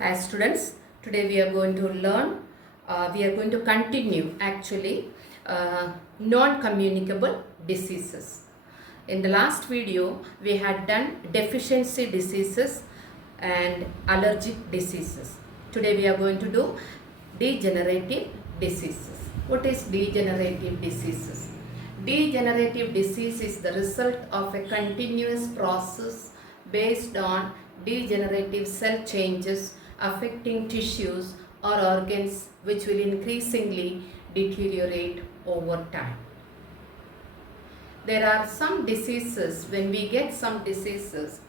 Hi students, today we are going to learn, we are going to continue non-communicable diseases. In the last video, we had done deficiency diseases and allergic diseases. Today we are going to do degenerative diseases. What is degenerative diseases? Degenerative disease is the result of a continuous process based on degenerative cell changes affecting tissues or organs which will increasingly deteriorate over time. There are some diseases, when we get some diseases,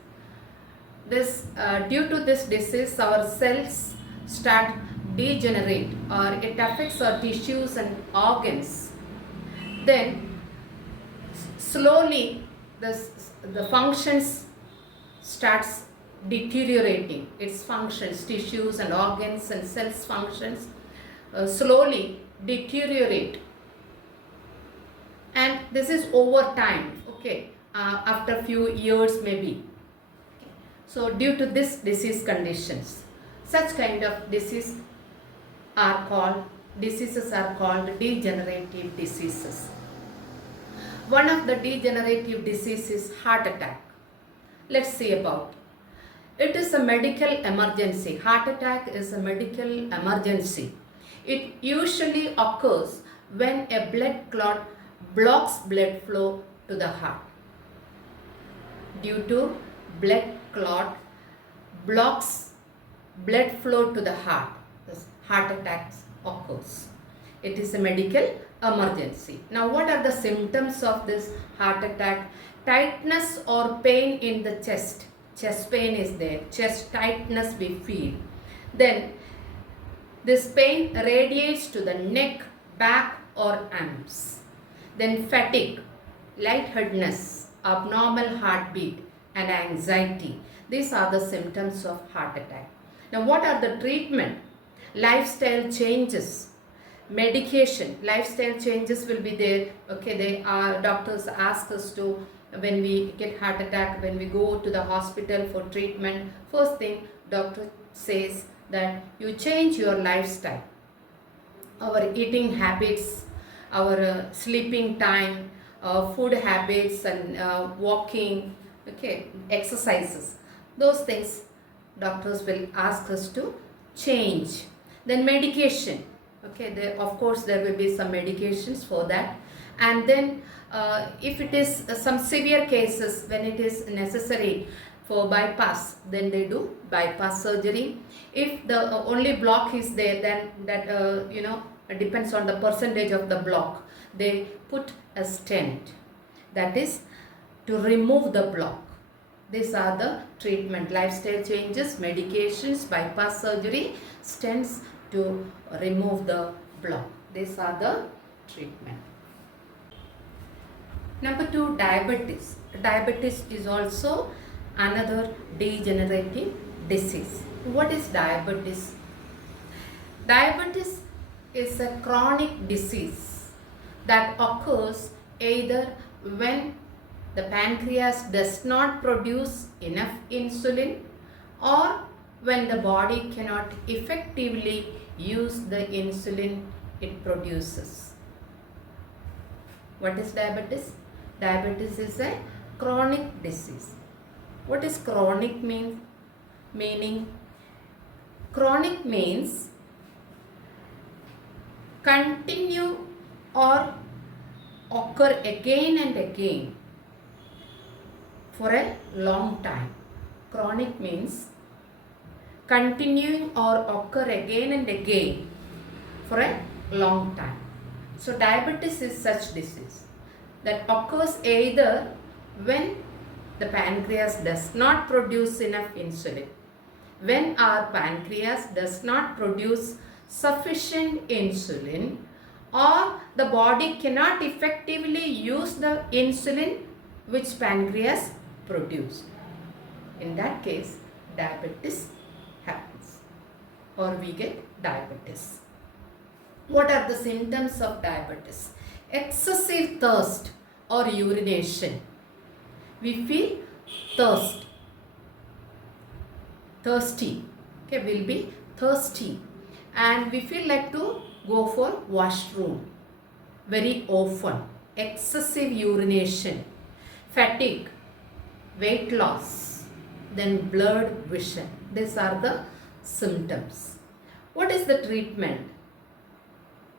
due to this disease our cells start degenerate or it affects our tissues and organs. Then slowly the functions starts deteriorating, its functions, tissues and organs and cells functions slowly deteriorate, and this is over time, after few years maybe. So due to this disease conditions, such kind of diseases are called degenerative diseases. One of the degenerative diseases is heart attack. Let's see about. It is a medical emergency. Heart attack is a medical emergency. It usually occurs when a blood clot blocks blood flow to the heart. Due to blood clot blocks blood flow to the heart, heart attack occurs. It is a medical emergency. Now what are the symptoms of this heart attack? Tightness or pain in the chest. Chest pain is there. Chest tightness we feel. Then this pain radiates to the neck, back or arms. Then fatigue, lightheadedness, abnormal heartbeat and anxiety. These are the symptoms of heart attack. Now what are the treatment? Lifestyle changes, medication. Lifestyle changes will be there. Doctors ask us to, when we get heart attack, when we go to the hospital for treatment, first thing doctor says that you change your lifestyle, our eating habits, our sleeping time, food habits and walking, exercises. Those things doctors will ask us to change. Then medication. Of course there will be some medications for that. And then if it is some severe cases, when it is necessary for bypass, then they do bypass surgery. If the only block is there, then that it depends on the percentage of the block. They put a stent, that is to remove the block. These are the treatment: lifestyle changes, medications, bypass surgery, stents to remove the block. These are the treatment. Number 2, diabetes. Diabetes is also another degenerative disease. What is diabetes? Diabetes is a chronic disease that occurs either when the pancreas does not produce enough insulin or when the body cannot effectively use the insulin it produces. What is diabetes? Diabetes is a chronic disease. What is chronic meaning? Chronic means continue or occur again and again for a long time. Chronic means continuing or occur again and again for a long time. So diabetes is such disease that occurs either when the pancreas does not produce enough insulin. When our pancreas does not produce sufficient insulin, or the body cannot effectively use the insulin which pancreas produced. In that case, diabetes happens, or we get diabetes. What are the symptoms of diabetes? Excessive thirst or urination. We feel thirsty. Okay, we'll be thirsty and we feel like to go for washroom very often. Excessive urination, fatigue, weight loss, then blurred vision. These are the symptoms. What is the treatment?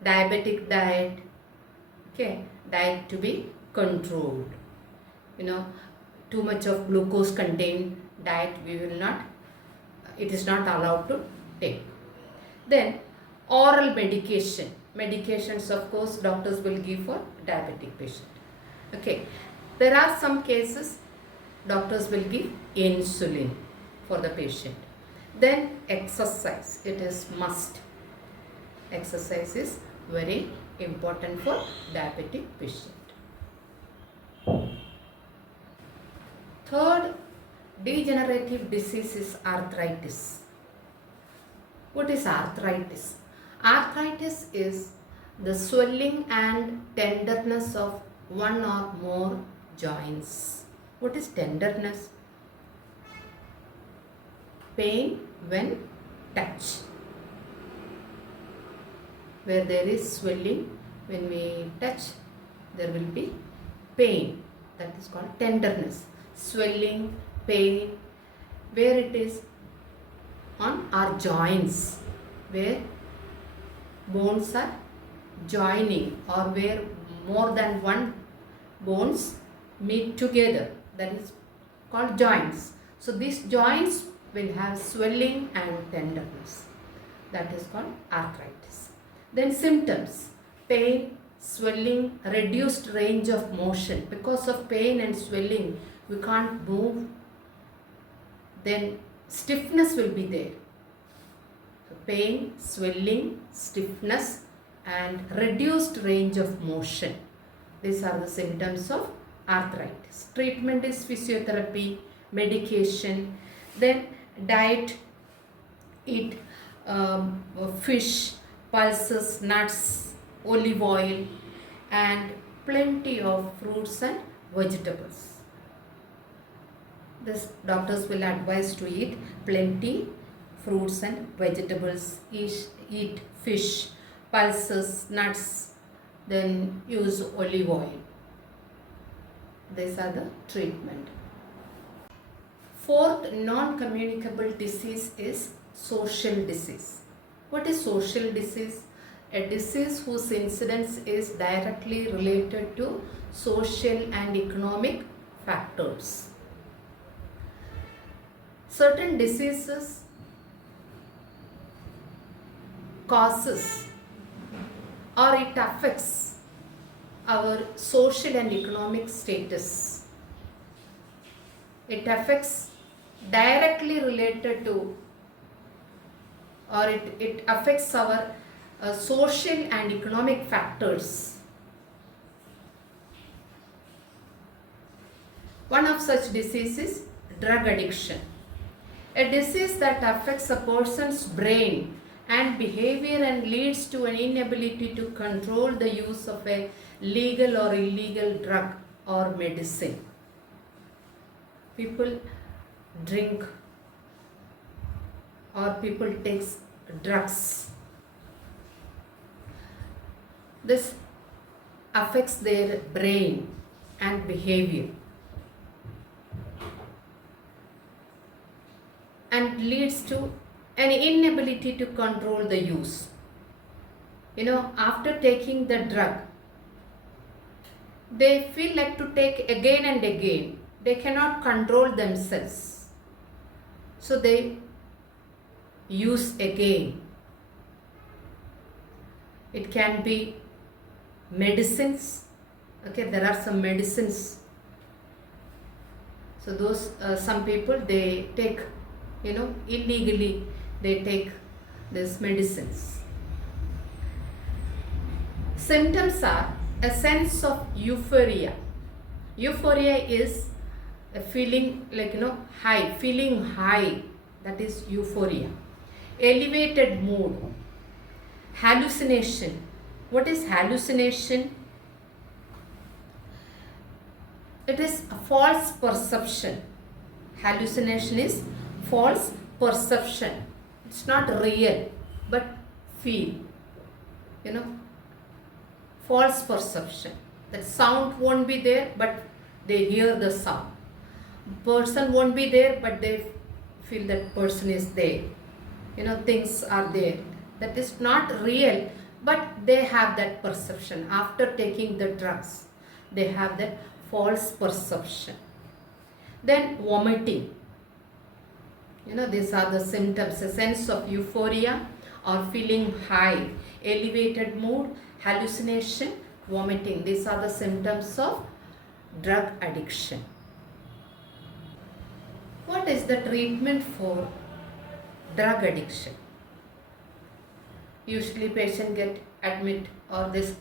Diabetic diet. Okay, diet to be controlled. Too much of glucose contained diet we will not, it is not allowed to take. Then oral medication. Medications, of course, doctors will give for diabetic patient. Okay, there are some cases doctors will give insulin for the patient. Then exercise, it is must. Exercise is very important for diabetic patient. Third degenerative disease is arthritis. What is arthritis? Arthritis is the swelling and tenderness of one or more joints. What is tenderness? Pain when touch. Where there is swelling, when we touch, there will be pain. That is called tenderness. Swelling, pain, where it is on our joints, where bones are joining or where more than one bones meet together, that is called joints. So these joints will have swelling and tenderness, that is called arthritis. Then symptoms: pain, swelling, reduced range of motion. Because of pain and swelling we can't move. Then stiffness will be there. So pain, swelling, stiffness and reduced range of motion. These are the symptoms of arthritis. Treatment is physiotherapy, medication. Then diet, eat fish, pulses, nuts, olive oil and plenty of fruits and vegetables. This doctors will advise to eat plenty fruits and vegetables, eat fish, pulses, nuts, then use olive oil. These are the treatment. Fourth non-communicable disease is social disease. What is social disease? A disease whose incidence is directly related to social and economic factors. Certain diseases causes or it affects our social and economic status. It affects directly related to or it affects our social and economic factors. One of such diseases is drug addiction. A disease that affects a person's brain and behavior and leads to an inability to control the use of a legal or illegal drug or medicine. People drink or people take drugs. This affects their brain and behavior and leads to an inability to control the use. After taking the drug, they feel like to take again and again. They cannot control themselves. So they use again. It can be medicines. Okay, there are some medicines. So those some people they take, illegally they take these medicines. Symptoms are a sense of euphoria. Euphoria is a feeling like high, feeling high, that is euphoria. Elevated mood. Hallucination. What is hallucination? It is a false perception. Hallucination is false perception. It's not real, but feel, you know, false perception. That sound won't be there, but they hear the sound. Person won't be there, but they feel that person is there. You know, things are there. That is not real, but they have that perception. After taking the drugs, they have that false perception. Then vomiting. You know, these are the symptoms: a sense of euphoria or feeling high, elevated mood, hallucination, vomiting. These are the symptoms of drug addiction. What is the treatment for drug addiction? Usually patient get admit, or this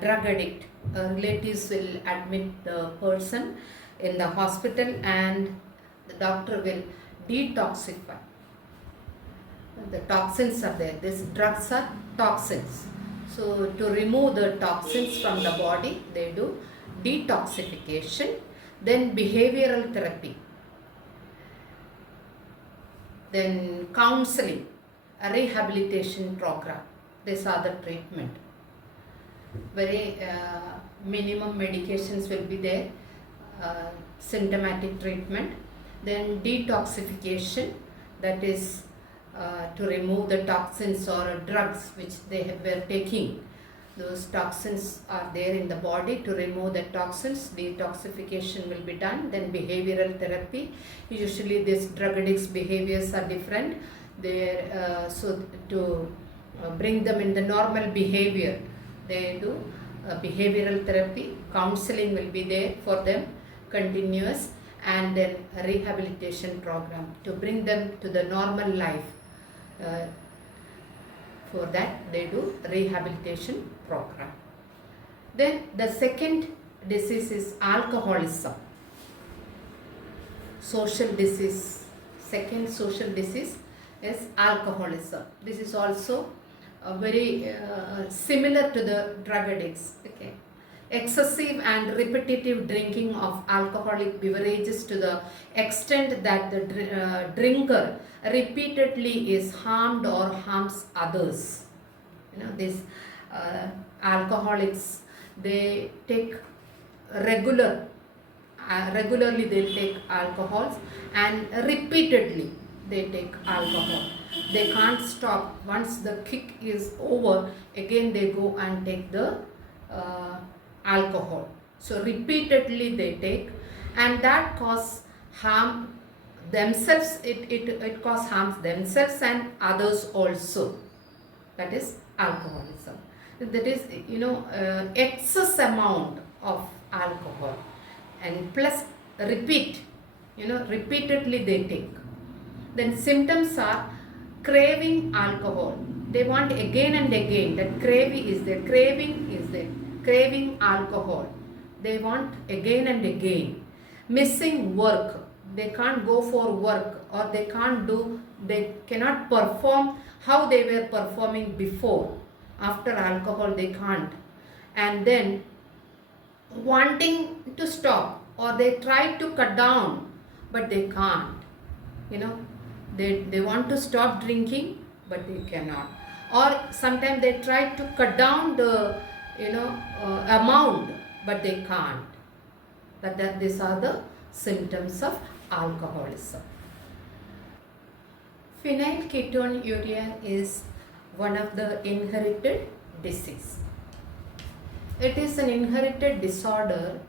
drug addict relatives will admit the person in the hospital, and the doctor will detoxify. The toxins are there. These drugs are toxins. So to remove the toxins from the body, they do detoxification. Then behavioral therapy. Then counseling, a rehabilitation program. These are the treatment. Very minimum medications will be there. Symptomatic treatment. Then detoxification, that is to remove the toxins or drugs which they were taking. Those toxins are there in the body. To remove the toxins, detoxification will be done. Then behavioral therapy. Usually these drug addicts' behaviors are different. So to bring them in the normal behavior, they do behavioral therapy. Counseling will be there for them, continuous, and then a rehabilitation program to bring them to the normal life. For that they do rehabilitation program. Then the second disease is alcoholism. Social disease. Second social disease is alcoholism. This is also very similar to the drug addicts. Okay. Excessive and repetitive drinking of alcoholic beverages to the extent that the drinker repeatedly is harmed or harms others. You know, these alcoholics, they take regularly they take alcohols, and repeatedly they take alcohol. They can't stop. Once the kick is over, again they go and take the alcohol. So repeatedly they take, and that cause harm themselves. It cause harms themselves and others also. That is alcoholism. That is, you know, excess amount of alcohol, and plus repeat, you know, repeatedly they take. Then symptoms are craving alcohol. They want again and again. That craving is there. Craving alcohol. They want again and again. Missing work. They can't go for work, or they cannot perform how they were performing before. After alcohol they can't. And then wanting to stop, or they try to cut down, but they can't. You know, they want to stop drinking, but they cannot. Or sometimes they try to cut down the amount, but they can't. These are the symptoms of alcoholism. Phenylketonuria is one of the inherited disease. It is an inherited disorder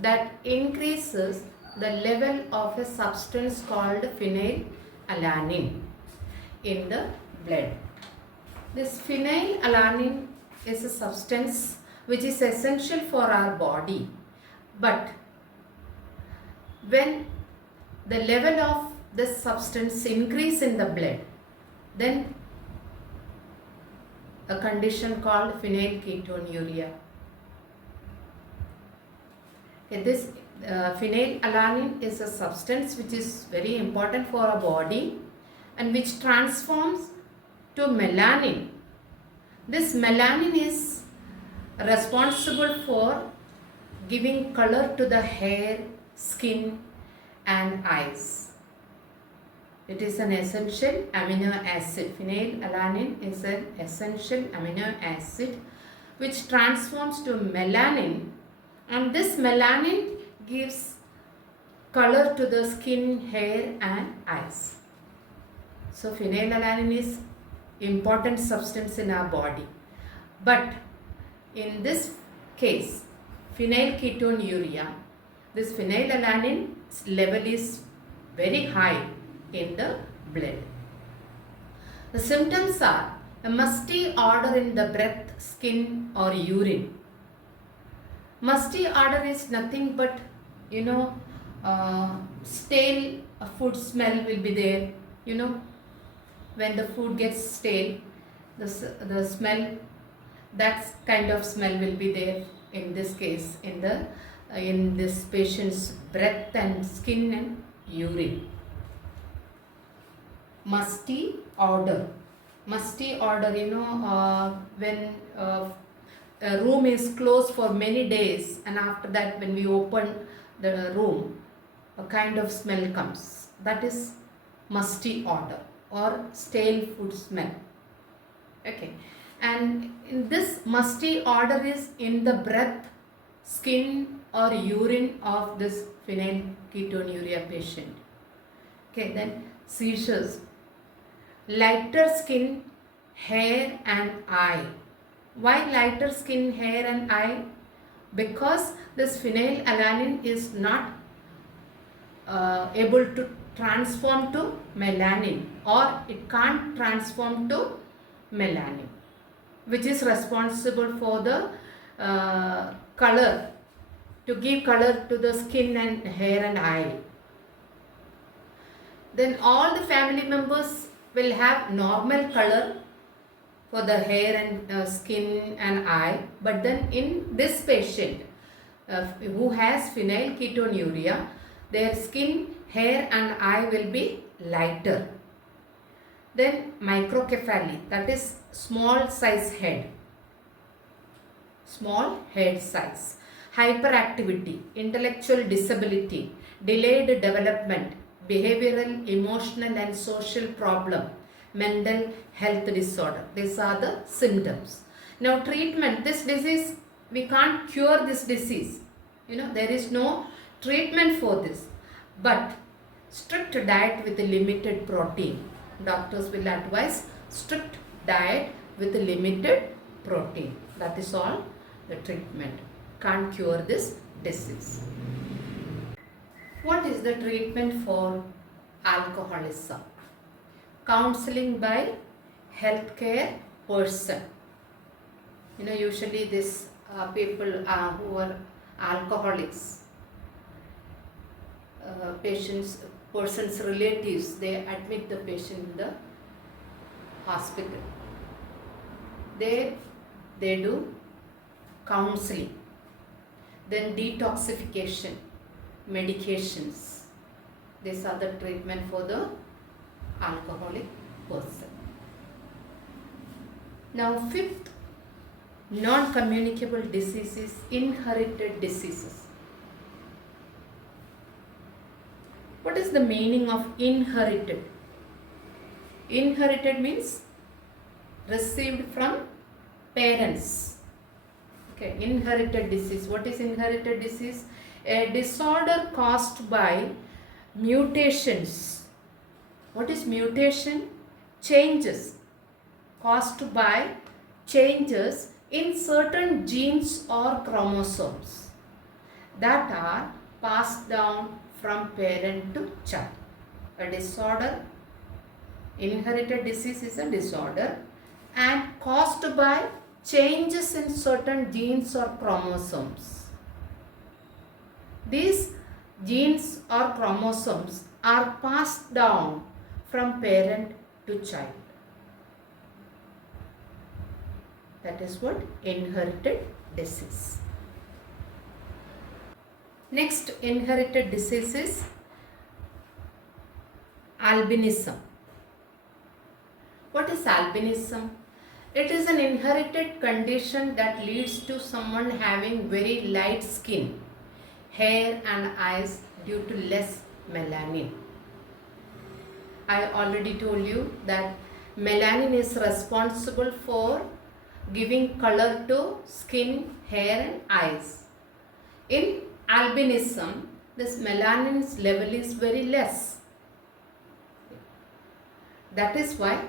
that increases the level of a substance called phenylalanine in the blood. This phenylalanine is a substance which is essential for our body, but when the level of this substance increase in the blood, then a condition called phenylketonuria. This phenylalanine is a substance which is very important for our body and which transforms to melanin. This melanin is responsible for giving color to the hair, skin and eyes. It is an essential amino acid. Phenylalanine is an essential amino acid which transforms to melanin, and this melanin gives color to the skin, hair and eyes. So phenylalanine is important substance in our body. But in this case, phenylketonuria, this phenylalanine level is very high in the blood. The symptoms are a musty odor in the breath, skin or urine. Musty odor is nothing but, stale food smell will be there. When the food gets stale, the smell, that kind of smell will be there in this case, in this patient's breath and skin and urine. Musty odor, when a room is closed for many days, and after that when we open the room, a kind of smell comes. That is musty odor or stale food smell. Okay, and in this musty odor is in the breath, skin or urine of this phenylketonuria patient. Okay, then seizures, lighter skin, hair and eye. Why lighter skin, hair and eye? Because this phenylalanine is not able to transform to melanin, or it can't transform to melanin, which is responsible for the color, to give color to the skin and hair and eye. Then all the family members will have normal color for the hair and skin and eye, but then in this patient who has phenylketonuria, their skin, hair and eye will be lighter. Then microcephaly, that is small size head, small head size. Hyperactivity, intellectual disability, delayed development, behavioral, emotional and social problem, mental health disorder. These are the symptoms. Now treatment, this disease, we can't cure this disease. There is no treatment for this, but strict diet with limited protein. Doctors will advise strict diet with limited protein. That is all the treatment. Can't cure this disease. What is the treatment for alcoholism? Counseling by healthcare person. Usually this people who are alcoholics, person's relatives, they admit the patient in the hospital. They do counseling, then detoxification, medications. These are the treatment for the alcoholic person. Now fifth non-communicable disease is inherited diseases. What is the meaning of inherited? Inherited means received from parents. Okay, inherited disease. What is inherited disease? A disorder caused by mutations. What is mutation? Changes caused by changes in certain genes or chromosomes that are passed down from parent to child. A disorder, inherited disease is a disorder and caused by changes in certain genes or chromosomes. These genes or chromosomes are passed down from parent to child. That is what inherited disease. Next inherited disease is albinism. What is albinism? It is an inherited condition that leads to someone having very light skin, hair and eyes due to less melanin. I already told you that melanin is responsible for giving color to skin, hair and eyes. In albinism, this melanin's level is very less. That is why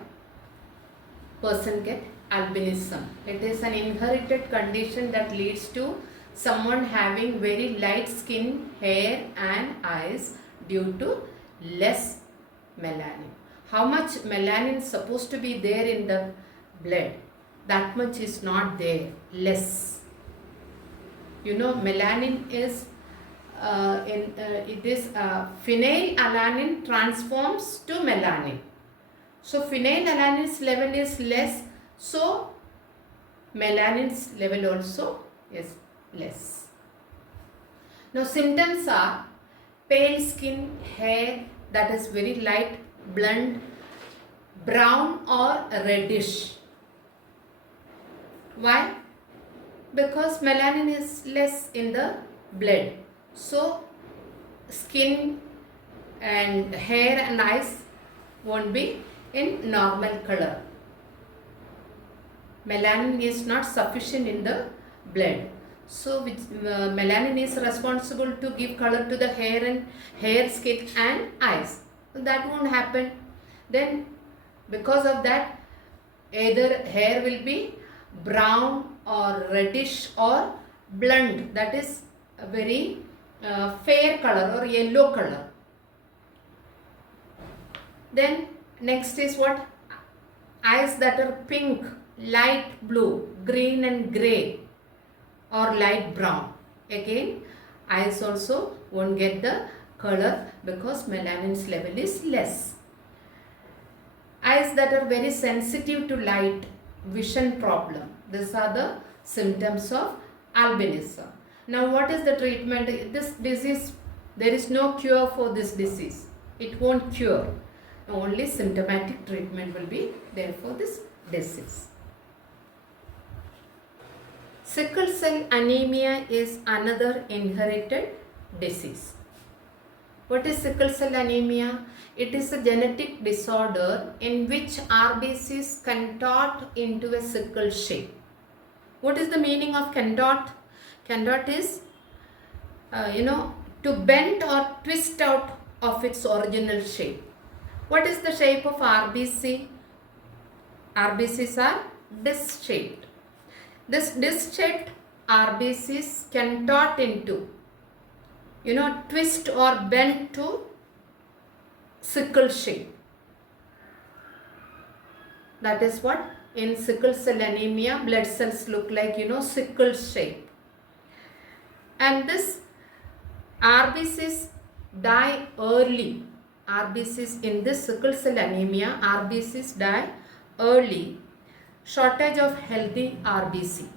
person get albinism. It is an inherited condition that leads to someone having very light skin, hair and eyes due to less melanin. How much melanin is supposed to be there in the blood? That much is not there, less. You know, melanin is phenylalanine transforms to melanin. So phenylalanine level is less, so melanin's level also is less. Now symptoms are pale skin, hair that is very light, blunt, brown or reddish. Why? Because melanin is less in the blood. So skin and hair and eyes won't be in normal color. Melanin is not sufficient in the blood. So melanin is responsible to give color to the hair, skin and eyes. That won't happen. Then because of that, either hair will be brown or reddish or blunt, that is a very fair color or yellow color. Then next is what? Eyes that are pink, light blue, green and grey or light brown. Again, eyes also won't get the color because melanin's level is less. Eyes that are very sensitive to light, vision problem. These are the symptoms of albinism. Now what is the treatment? This disease, there is no cure for this disease. It won't cure. Only symptomatic treatment will be there for this disease. Sickle cell anemia is another inherited disease. What is sickle cell anemia? It is a genetic disorder in which RBCs contort into a sickle shape. What is the meaning of contort? Contort is, to bend or twist out of its original shape. What is the shape of RBC? RBCs are disc-shaped. This disc-shaped RBCs contort into, twist or bend to sickle shape. That is what in sickle cell anemia blood cells look like, sickle shape. And this RBCs die early. RBCs in this sickle cell anemia, RBCs die early. Shortage of healthy RBC.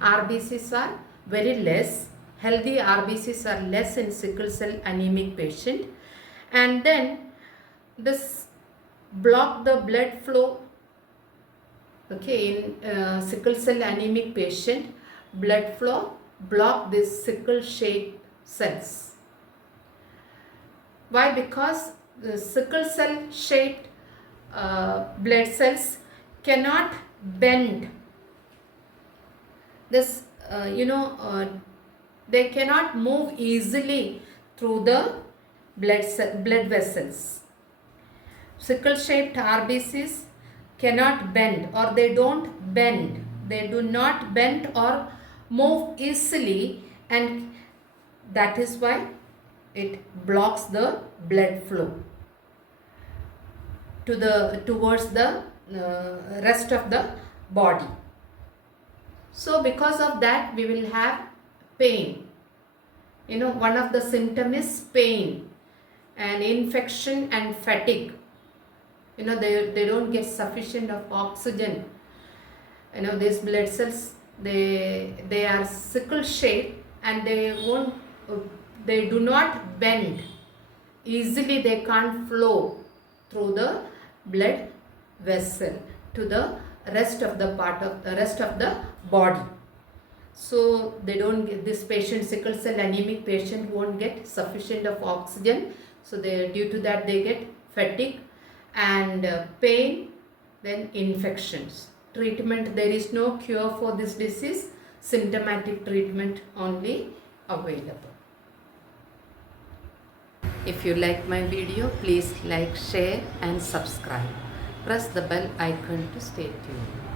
RBCs are very less. Healthy RBCs are less in sickle cell anemic patient. And then this block the blood flow. Okay, in sickle cell anemic patient, blood flow block this sickle shaped cells. Why? Because the sickle cell shaped blood cells cannot bend. This, they cannot move easily through the blood vessels. Sickle shaped RBCs cannot bend, or they don't bend. They do not bend or move easily, and that is why it blocks the blood flow towards the rest of the body. So because of that we will have pain. One of the symptoms is pain and infection and fatigue. They don't get sufficient of oxygen. These blood cells, they are sickle shaped and they do not bend easily. They can't flow through the blood vessel to the rest of the body. So they don't get, this patient, sickle cell anemic patient, won't get sufficient of oxygen. So due to that they get fatigue, and pain, then infections. Treatment, there is no cure for this disease, symptomatic treatment only available. If you like my video, please like, share and subscribe. Press the bell icon to stay tuned.